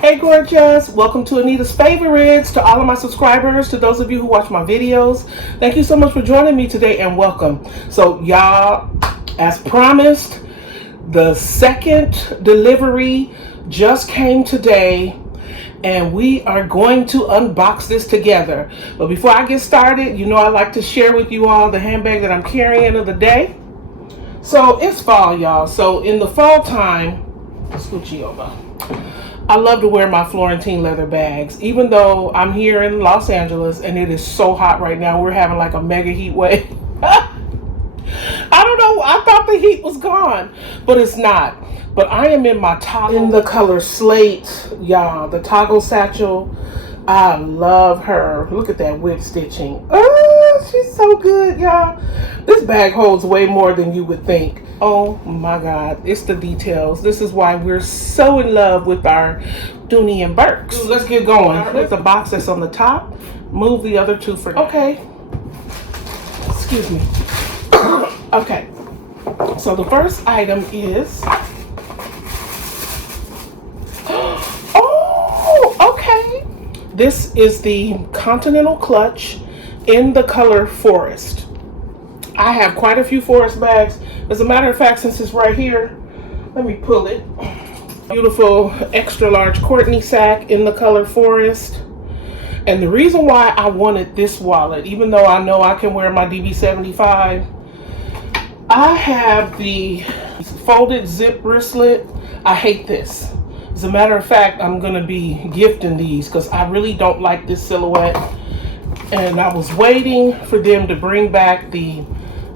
Hey gorgeous, welcome to Anita's Favorites. To all of my subscribers, to those of you who watch my videos, thank you so much for joining me today and welcome. So y'all, as promised, the second delivery just came today and we are going to unbox this together. But before I get started, you know I like to share with you all the handbag that I'm carrying of the day. So it's fall, y'all. So in the fall time, scoochie over. I love to wear my Florentine leather bags, even though I'm here in Los Angeles and it is so hot right now. We're having like a mega heat wave. I don't know. I thought the heat was gone, but it's not. But I am in my toggle in the color slate, y'all. The toggle satchel. I love her. Look at that whip stitching. Oh, she's so good, y'all. This bag holds way more than you would think. Oh my God, it's the details. This is why we're so in love with our Dooney and Bourkes. Let's get going. With the box that's on the top. Move the other two for now. Okay. Excuse me. Okay. So the first item is... Oh, okay. This is the Continental Clutch in the color Forest. I have quite a few Forest bags. As a matter of fact, since it's right here, let me pull it. Beautiful extra large Courtney sack in the color Forest. And the reason why I wanted this wallet, even though I know I can wear my DB75, I have the folded zip wristlet. I hate this. As a matter of fact, I'm gonna be gifting these because I really don't like this silhouette. And I was waiting for them to bring back the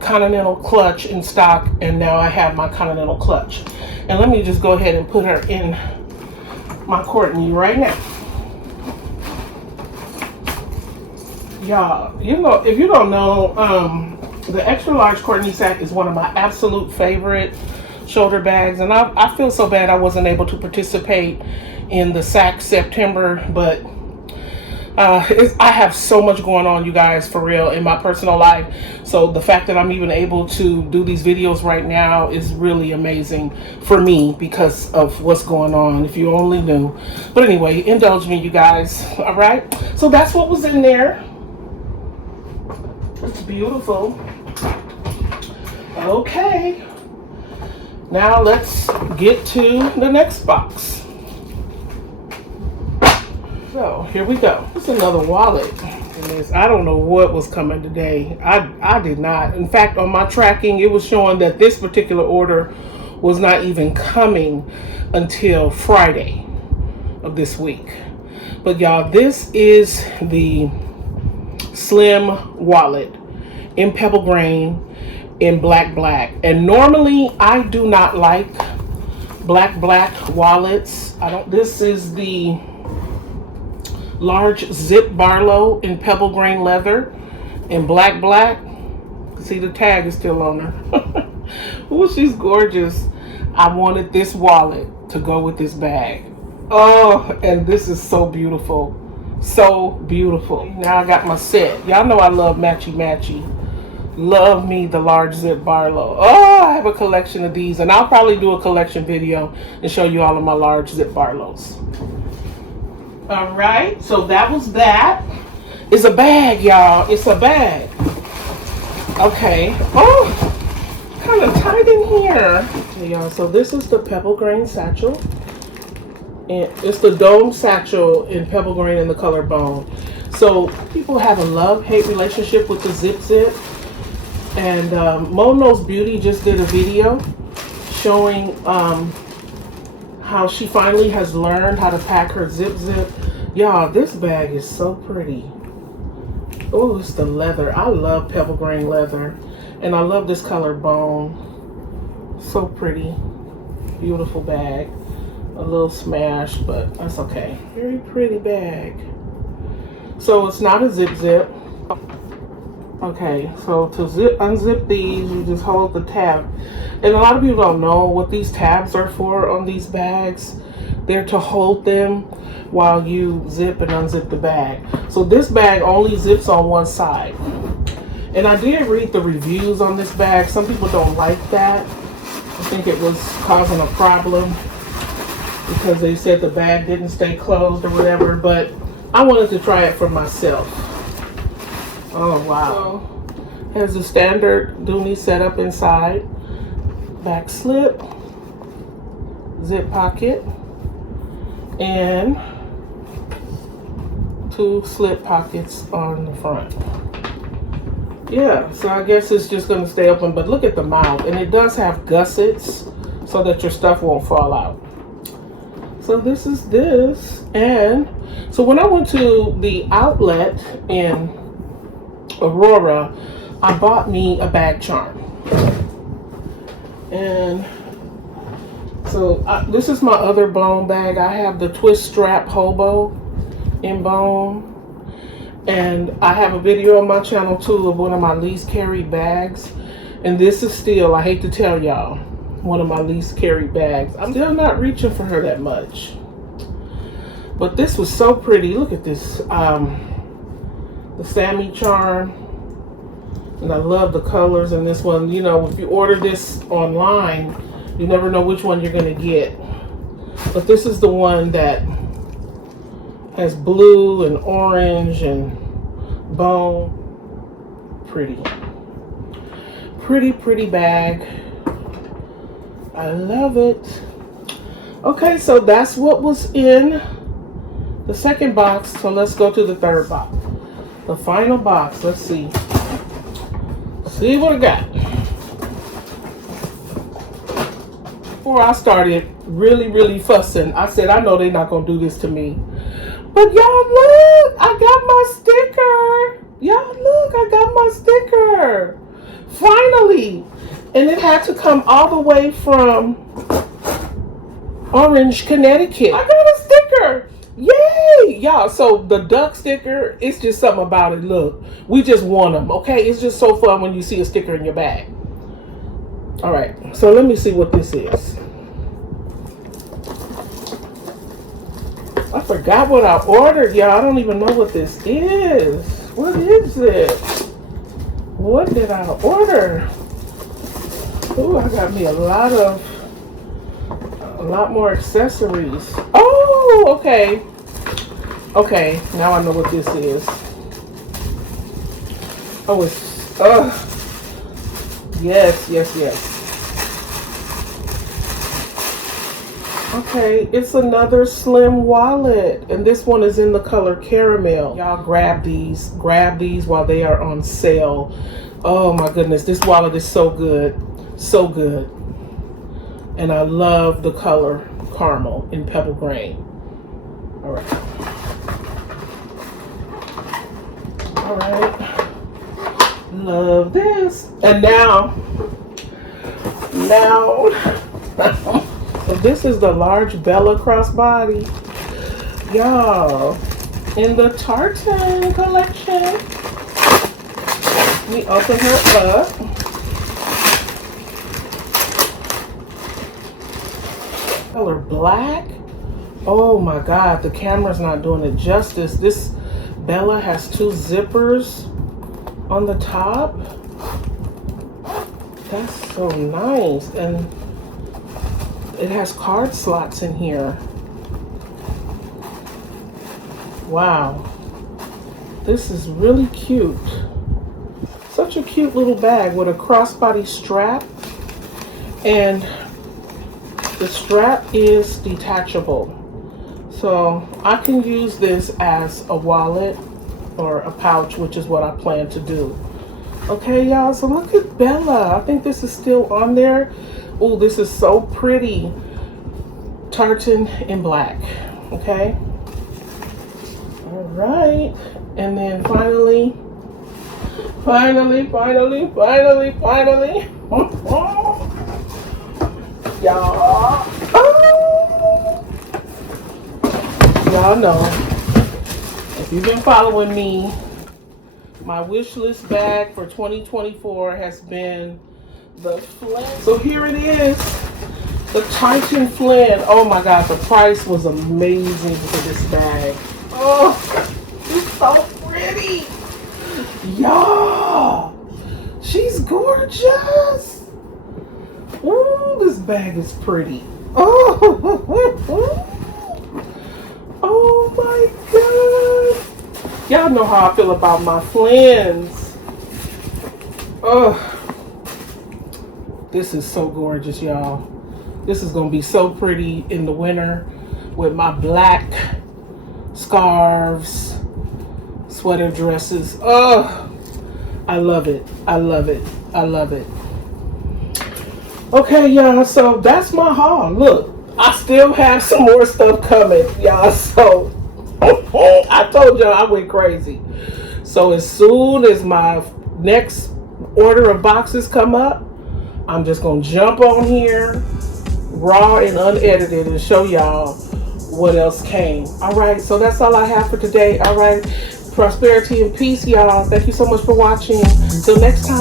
Continental Clutch in stock, and now I have my Continental Clutch. And let me just go ahead and put her in my Courtney right now. Y'all, you know, if you don't know, the extra large Courtney sack is one of my absolute favorite shoulder bags, and I feel so bad I wasn't able to participate in the sack September, but I have so much going on, you guys, for real, in my personal life. So the fact that I'm even able to do these videos right now is really amazing for me because of what's going on, if you only knew. But anyway, indulge me, you guys. All right. So that's what was in there. It's beautiful. Okay. Now let's get to the next box. So here we go. It's another wallet. I don't know what was coming today. I did not. In fact, on my tracking, it was showing that this particular order was not even coming until Friday of this week. But y'all, this is the Slim wallet in pebble grain in black. And normally I do not like black wallets. This is the large zip Barlow in pebble grain leather in black. See, the tag is still on her. Oh, she's gorgeous. I wanted this wallet to go with this bag. Oh, and this is so beautiful. So beautiful. Now I got my set. Y'all know I love matchy. Love me the large zip Barlow. Oh, I have a collection of these, and I'll probably do a collection video and show you all of my large zip Barlows. All right, so that was that. It's a bag, y'all. It's a bag. Okay. Oh, kind of tight in here. Okay, y'all, so this is the pebble grain satchel. And it's the dome satchel in pebble grain in the color bone. So people have a love-hate relationship with the zip. And Mo Knows Beauty just did a video showing how she finally has learned how to pack her zip. Y'all, this bag is so pretty. Oh, it's the leather. I love pebble grain leather. And I love this color bone. So pretty. Beautiful bag. A little smash, but that's okay. Very pretty bag. So it's not a zip. Okay, so to unzip these, you just hold the tab. And a lot of people don't know what these tabs are for on these bags. They're to hold them while you zip and unzip the bag. So this bag only zips on one side. And I did read the reviews on this bag. Some people don't like that. I think it was causing a problem. because they said the bag didn't stay closed or whatever, but I wanted to try it for myself. Oh wow. So, has the standard Dooney setup inside. Back slip, zip pocket, and 2 slip pockets on the front. Yeah, so I guess it's just going to stay open, but look at the mouth, and it does have gussets so that your stuff won't fall out. So this is this, and so when I went to the outlet in Aurora, I bought me a bag charm. And so this is my other bone bag. I have the twist strap hobo in bone. And I have a video on my channel too of one of my least carried bags. And this is still, I hate to tell y'all, one of my least carried bags. I'm still not reaching for her that much. But this was so pretty. Look at this. The Sammy charm. And I love the colors in this one. You know, if you order this online, you never know which one you're going to get. But this is the one that has blue and orange and bone. Pretty. Pretty, pretty bag. I love it. Okay, so that's what was in the second box. So let's go to the third box. The final box. Let's see. See what I got. Before I started really fussing, I said, I know they're not going to do this to me. But y'all look, I got my sticker. Y'all look, I got my sticker. Finally. And it had to come all the way from Orange, Connecticut. I got a sticker. Yay! Y'all, so the duck sticker, it's just something about it. Look, we just want them, okay? It's just so fun when you see a sticker in your bag. All right, so let me see what this is. I forgot what I ordered, y'all. I don't even know what this is. What is it? What did I order? Oh, I got me a lot more accessories. Oh, okay. Okay, now I know what this is. Oh, it's, yes. Okay, it's another slim wallet, and this one is in the color caramel. Y'all grab these while they are on sale. Oh my goodness, this wallet is so good, and I love the color caramel in pebble grain. All right, love this. And now so this is the large Bella crossbody, y'all, in the tartan collection. We open her up. Color black. Oh my God, the camera's not doing it justice. This Bella has 2 zippers on the top. That's so nice. And it has card slots in here. Wow. This is really cute. Such a cute little bag with a crossbody strap. And the strap is detachable. So I can use this as a wallet or a pouch, which is what I plan to do. Okay, y'all, so look at Bella. I think this is still on there. Oh, this is so pretty. Tartan in black. Okay. All right. And then finally. Y'all. Oh. Y'all know. If you've been following me, my wish list bag for 2024 has been the Flynn. So here it is, the Tartan Flynn. Oh my God, the price was amazing for this bag. Oh, it's so pretty. Y'all, she's gorgeous. Ooh, this bag is pretty. Oh, oh my God. Y'all know how I feel about my friends. Oh, this is so gorgeous, y'all. This is going to be so pretty in the winter with my black scarves, sweater dresses. Oh, I love it. I love it. I love it. Okay, y'all, so that's my haul. Look, I still have some more stuff coming, y'all. So I told y'all I went crazy. So as soon as my next order of boxes come up, I'm just gonna jump on here, raw and unedited, and show y'all what else came. All right, so that's all I have for today. All right, prosperity and peace, y'all. Thank you so much for watching. Till next time.